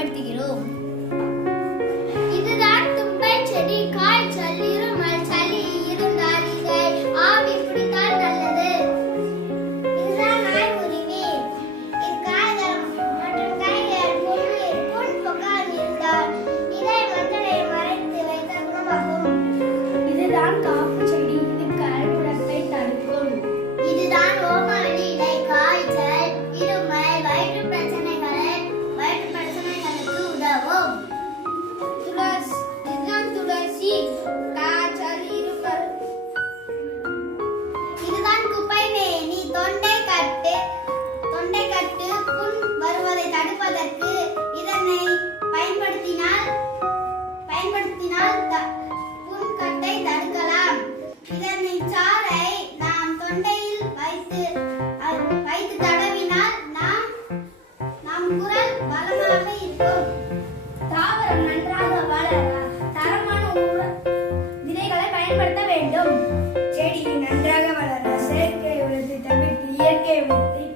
பயன்படுத்துகிறோம். இதுதான் தும்பை செடி. காய்ச்சல், இருமல், சளி இருந்தால் இதை ஆவி பிடித்தால் நல்லது. இதுதான் நாய்க்குருவி. இது காய்கள் மற்றும் காய்கள் புண் பொக்கால் இருந்தால் இதை மஞ்சளை மறைத்து வைத்த குணமாகும். இதுதான் காப்பு செடி. இது கருமுடத்தை தடுக்கும். இதுதான் ஓமவல்லி இலை. காய்ச்சல், இருமல், வயிற்று பிரச்சனைகளுக்கு உதவும். இதுதான் துளசி. காய்ச்சல், இருமல். இதுதான் குப்பை மேனி. தொண்டைக்கட்டு புண் வருவதை தடுப்பதற்கு இதனை பயன்படுத்தினால் புண்கட்டை தடுக்கலாம். இதனை சாறை நாம் தொண்டையில் வைத்து தடவினால் நம் குரல் பலமாக இருக்கும். தாவரம் நன்றாக வளர தரமான விதைகளை பயன்படுத்த வேண்டும். செடி நன்றாக வளர செயற்கை உரத்தை தவிர்த்து இயற்கை உரத்தை